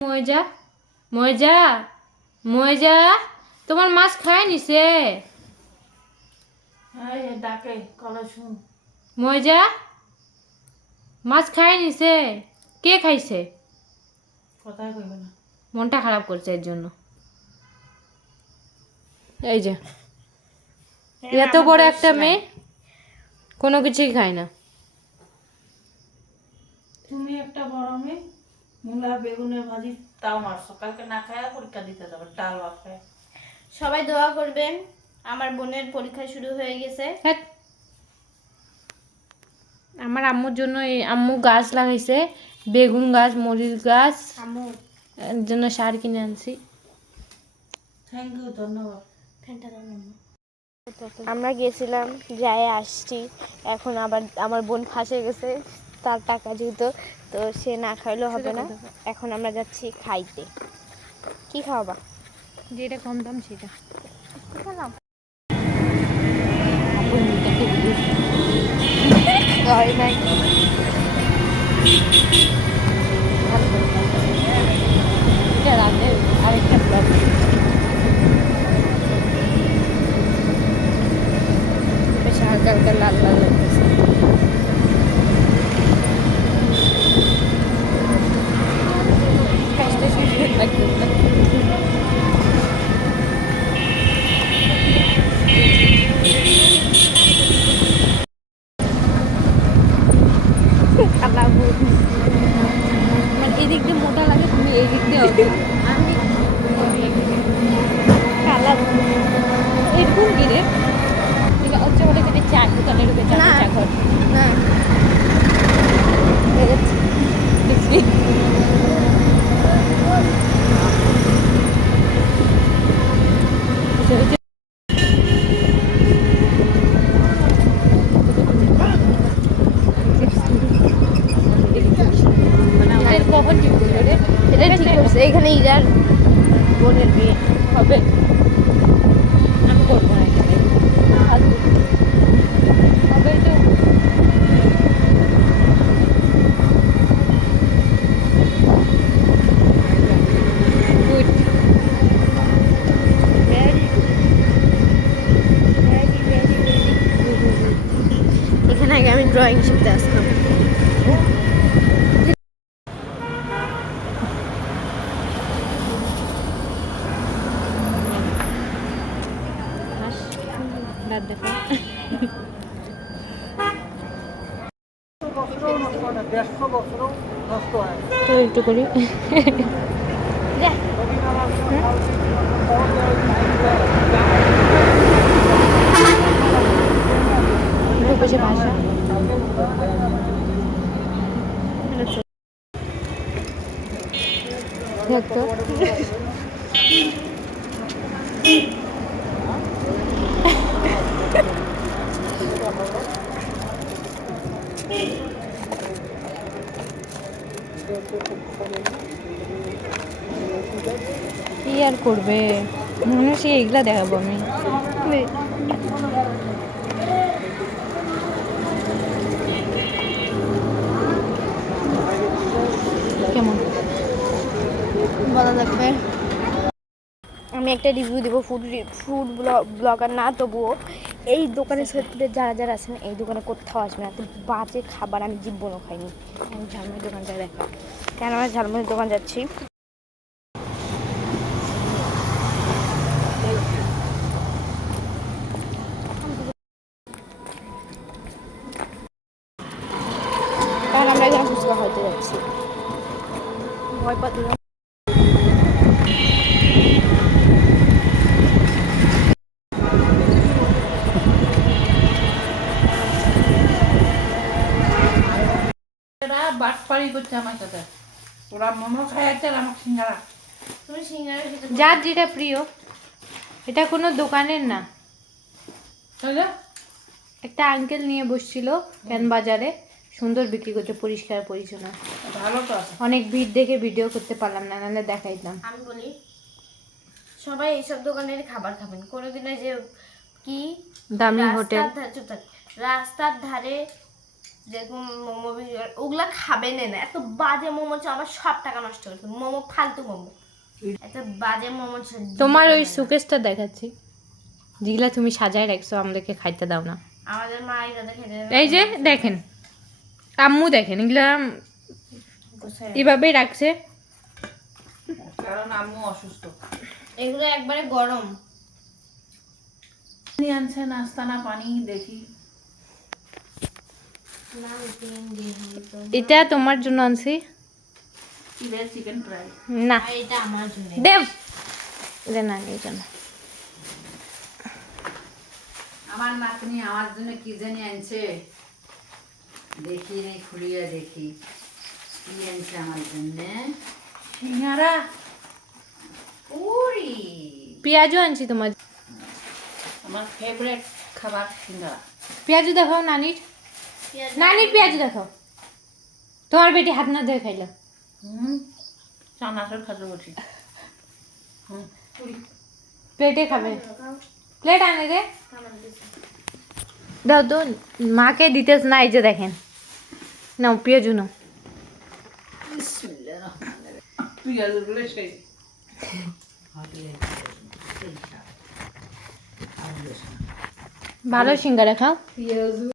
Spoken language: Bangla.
ময়জা ময়জা ময়জা তোমার মাছ খায় নিছে। ডাকে কলে শুন। ময়জা মাছ খায় নিছে। কে খাইছে? কথাই কইবে না। মনটা খারাপ করছে এর জন্য। এই যে এত বড় একটা মেয়ে কোনো কিছুই খায় না তুমি একটা বড় মেয়ে মূলা বেগুনের ভাজি তাও মারছো। কালকে না খায় পরীক্ষা দিতে যাবে ডাল ভাত খায়। সবাই দোয়া করবেন আমার বোনের পরীক্ষা শুরু হয়ে গেছে। আমার আম্মুর জন্য এই আম্মু গাছ লাগাইছে বেগুন গাছ মরিচ গাছ আম্মু। জন্য সার কিনে আনছি। থ্যাংক ইউ ধন্যবাদ। আমরা গেছিলাম যাই আসছি। এখন আবার আমার বোন ফাঁসে গেছে। তার টাকা যেহেতু তো সে না খাইলেও হবে না। এখন আমরা যাচ্ছি খাইতে। কি খাওয়াবা? যেটা কম দাম সেটা। খেলাম নাই। আরেকটা ব্লগ। বেশ হালকা হালকা লাল লাল লাগতেছে কাজটা সুন্দর লাগতেছে মানে এই দিক দিয়ে মোটা লাগে তুমি এই দিক দিয়ে অল্প। কালার এরকম কি রে ঠিক আছে হচ্ছে বলে কেটে চা দোকানে ঢুকে চা না। চা ঘর না দেখছি কখন ঠিক করল রে এটা ঠিক করছে এখানে ইরার বোনের বিয়ে হবে। আমি করব না এখানে। ফালতু। হবে তো। গুড এখানে আগে আমি ড্রয়িং শিখতে আসতাম দাঁত দেখা। তো একটু করি। বসে ভাষা দেখ কি আর করবে? মনে হচ্ছে এগুলা দেখাবো আমি। কেমন? বলা লাগবে। আমি একটা রিভিউ দেবো ফুড ফুড ব্লগার না তবুও। এই দোকানে সত্যি যারা যারা আছেন, এই দোকানে কোথাও আসবে না। বাজে খাবার আমি জীবনও খাইনি। আমি ঝালমুড়ির দোকানটা দেখা। কেন আমরা ঝালমুড়ির দোকান যাচ্ছি? আমরা এখানে ফুচকা হয়তো যাচ্ছি। ভয় বাটপাড়ি করছে আমার সাথে। ওরা মোমো খায় আছে আর আমার সিঙ্গারা। তুমি সিঙ্গারা যার যেটা প্রিয়। এটা কোনো দোকানের না। তাহলে? একটা আঙ্কেল নিয়ে বসছিল ক্যান বাজারে। সুন্দর বিক্রি করছে পরিষ্কার পরিচ্ছন্ন। ভালো তো আছে। অনেক ভিড় দেখে ভিডিও করতে পারলাম না নাহলে দেখাইতাম। আমি বলি সবাই এইসব দোকানের খাবার খাবেন। কোনোদিনও যে কি? দামি হোটেল। রাস্তার ধারে যেরকম মোমো ওগুলা খাবে না না। এত বাজে মোমো ছিল আমার সব টাকা নষ্ট করছে মোমো ফালতু মোমো। এত বাজে মোমো ছিল তোমার ওই সুকেসটা দেখাচ্ছি। যেগুলা তুমি সাজায় রাখছো আমাদেরকে খাইতে দাও না। আমাদের মা এটা দেখে এই যে দেখেন। আম্মু দেখেন এগুলা এভাবেই রাখছে। কারণ আম্মু অসুস্থ। এগুলো একবারে গরম। নিয়ে আনছে নাস্তা না পানি দেখি। এটা তোমার জন্য আনছি। না। দেব। এটা না এই জন্য আমার নাতনি আমার জন্য কি জানি আনছে? দেখি নেই খুলিয়ে দেখি। কি আনছে আমার জন্য? সিঙ্গারা। উরি পেঁয়াজও আনছি তোমার। আমার ফেভারিট খাবার সিঙ্গারা। পেঁয়াজু দেখাও নানির। নানির পেঁয়াজু দেখাও তোমার বেটি হাত না ধুয়ে খাইলো। প্লেটে খাবে। প্লেট আনে রে দাও তো মাকে দিতে না এই যে দেখেন। নাও পেঁয়াজ নাও ভালো সিঙ্গারা খাও।